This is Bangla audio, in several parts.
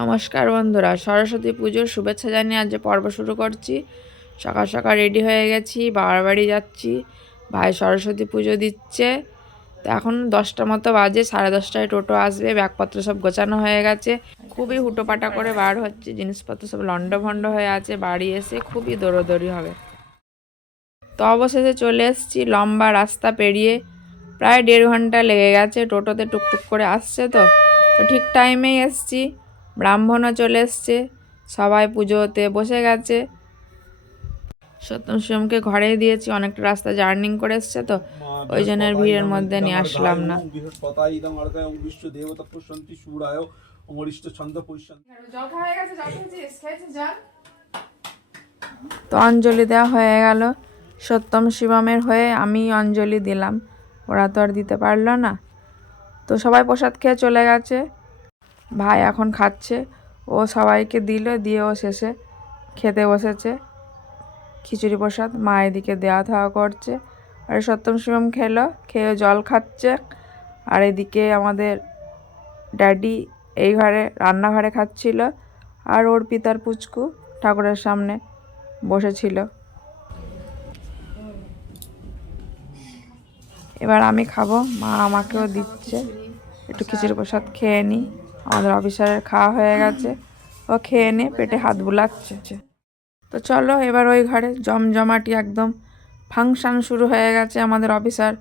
নমস্কার বন্ধুরা, সরস্বতী পুজোর শুভেচ্ছা জানিয়ে আজ পর্ব শুরু করছি। সকাল সকাল রেডি হয়ে গেছি, বাবার বাড়ি যাচ্ছি। ভাই সরস্বতী পুজো দিচ্ছে। তো এখন 10টা মতো বাজে, 10:30টায় টোটো আসবে। ব্যাগপত্র সব গোছানো হয়ে গেছে, খুবই হুটোপাটা করে বার হচ্ছে। জিনিসপত্র সব লন্ডভন্ড হয়ে আছে, বাড়ি এসে খুবই দৌড়োদৌড়ি হবে। তো অবশেষে চলে এসেছি, লম্বা রাস্তা পেরিয়ে প্রায় 1.5 ঘন্টা লেগে গেছে। টোটোতে টুকটুক করে আসছে, তো ঠিক টাইমেই এসেছি। ব্রাহ্মণও চলে এসছে, সবাই পুজোতে বসে গেছে। সত্যম শিবমকে ঘরেই দিয়েছি, অনেকটা রাস্তা জার্নিং করে এসছে, তো ওই জনের ভিড়ের মধ্যে নিয়ে আসলাম না। তো অঞ্জলি দেওয়া হয়ে গেল। সত্যম শিবমের হয়ে আমি অঞ্জলি দিলাম, ওরা তো আর দিতে পারলো না। তো সবাই প্রসাদ খেয়ে চলে গেছে। ভাই এখন খাচ্ছে, ও সবাইকে দিল, দিয়ে ও শেষে খেতে বসেছে খিচুড়ি প্রসাদ। মা এদিকে দেওয়া থাওয়া করছে, আর সত্যম শিবম খেলো, খেয়ে জল খাচ্ছে। আর এদিকে আমাদের ড্যাডি এই ঘরে রান্নাঘরে খাচ্ছিল, আর ওর পিতার পুচকু ঠাকুরের সামনে বসেছিল। এবার আমি খাবো, মা আমাকেও দিচ্ছে। একটু খিচুড়ি প্রসাদ খেয়ে নিই, আমাদের অফিসারের খাওয়া হয়ে গেছে, ও খেয়ে নিয়ে পেটে হাত বুলাচ্ছে। তো চলো এবার ওই ঘরে জমজমাটি একদম ফাংশন শুরু হয়ে গেছে। আমাদের অফিসার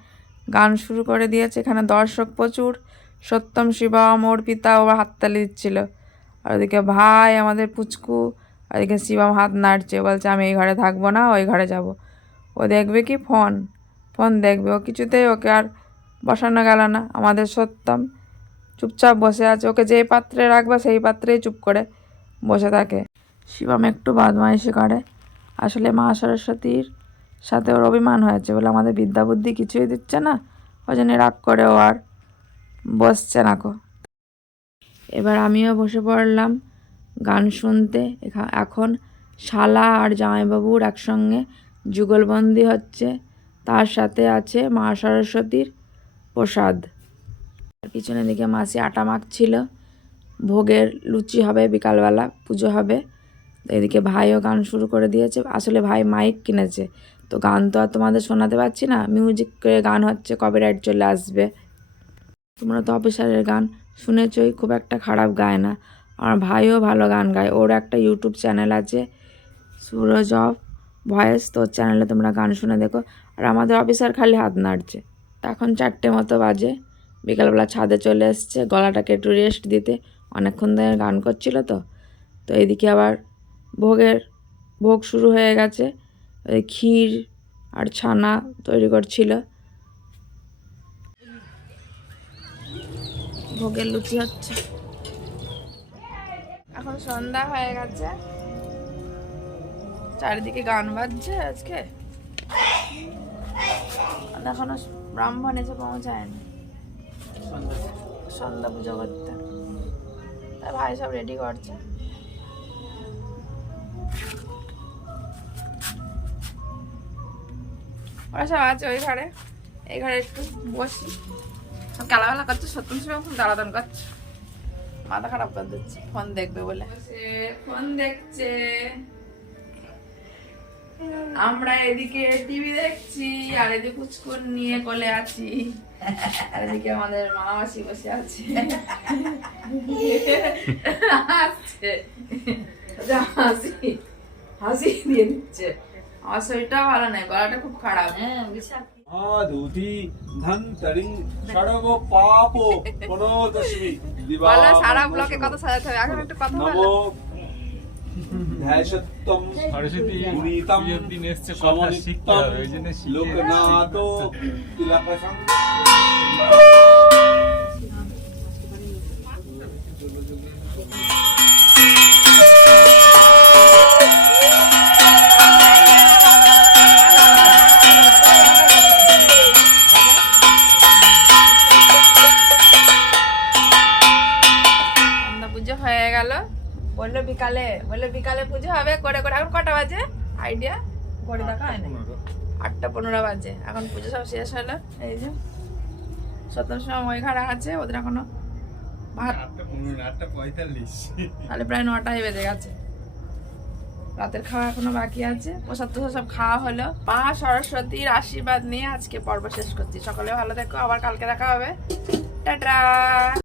গান শুরু করে দিয়েছে, এখানে দর্শক প্রচুর। সত্যম শিবম ওর পিতা ও হাততালি দিচ্ছিল, আর ওদিকে ভাই আমাদের পুচকু, আর ওদিকে শিবম হাত নাড়ছে, বলছে আমি এই ঘরে থাকবো না, ওই ঘরে যাব। ও দেখবে কি ফোন দেখবে, ও কিছুতেই ওকে আর বসানো গেল না। আমাদের সত্যম চুপচাপ বসে আছে, ওকে যেই পাত্রে রাখবে সেই পাত্রেই চুপ করে বসে থাকে। শিবম একটু বদমাইশি করে, আসলে মা সরস্বতীর সাথে ওর অভিমান হয়েছে বলে আমাদের বিদ্যা বুদ্ধি কিছুই দিচ্ছে না, ওই জন্য রাগ করে ও আর বসছে না কো। এবার আমিও বসে পড়লাম গান শুনতে। এখন শালা আর জামাইবাবুর একসঙ্গে যুগলবন্দি হচ্ছে, তার সাথে আছে মা সরস্বতীর প্রসাদ। পিছনে দিকে মাসি আটা মাখছিল, ভোগের লুচি হবে, বিকালবেলা পুজো হবে। এদিকে ভাইও গান শুরু করে দিয়েছে। আসলে ভাই মাইক কিনেছে, তো গান তো আর তোমাদের শোনাতে পারছি না, মিউজিক করে গান হচ্ছে, কপিরাইট চলে আসবে। তোমরা তো অফিসারের গান শুনেছই, খুব একটা খারাপ গায় না। আমার ভাইও ভালো গান গায়, ওর একটা ইউটিউব চ্যানেল আছে, সুরজ অফ ভয়েস, তো ওর চ্যানেলে তোমরা গান শুনে দেখো। আর আমাদের অফিসার খালি হাত নাড়ছে। এখন 4টে মতো বাজে, বিকালবেলা ছাদে চলে এসছে গলাটাকে একটু রেস্ট দিতে, অনেকক্ষণ ধরে গান করছিল। তো এদিকে আবার ভোগ শুরু হয়ে গেছে, ক্ষীর আর ছানা তৈরি করছিল। ভোগের লুচি হচ্ছে। এখন সন্ধ্যা হয়ে গেছে, চারিদিকে গান বাজছে আজকে। এখনো ব্রাহ্মণ এসে পৌঁছায়নি সন্ধ্যা পুজো করতে, তাই ভাই সব রেডি করছে। ওরা সব আছে ওই ঘরে, এই ঘরে একটু বসি, সব কালাবেলা করছে। সত্যম শিবম খুব দাঁড়াদান করছে, মাথা খারাপ করে দিচ্ছে, ফোন দেখবে বলে ফোন দেখছে। আমরা এদিকে টিভি দেখছি, আর এদিকে পুচকুন নিয়ে কোলে আছি, আর এদিকে আমাদের মা মাসি বসে আছে। হাসি হাসি দিয়ে দিচ্ছে। আমার শরীরটা ভালো নাই, গলাটা খুব খারাপ। বলো সারা ব্লকে কত সাজাতে হবে, এখন একটু কথা বলো। লোকনাথ পুজো হয়ে গেল, বললো বিকালে পুজো হবে করে করে। এখন কটা বাজে আইডিয়া করে দেখা হয় না, 8টা 15 বাজে। এখন পুজো সব শেষ হলো। এই যে সত্যম শিবম ওই ঘরে আছে, ওদের এখনো ভাত 8:45 তাহলে প্রায় 9টাই বেজে গেছে। রাতের খাওয়া এখনো বাকি আছে। প্রসাদ তো সব খাওয়া হলো। মা সরস্বতীর আশীর্বাদ নিয়ে আজকে পর্ব শেষ করছি। সকলে ভালো থেকো, আবার কালকে দেখা হবে। টাটা।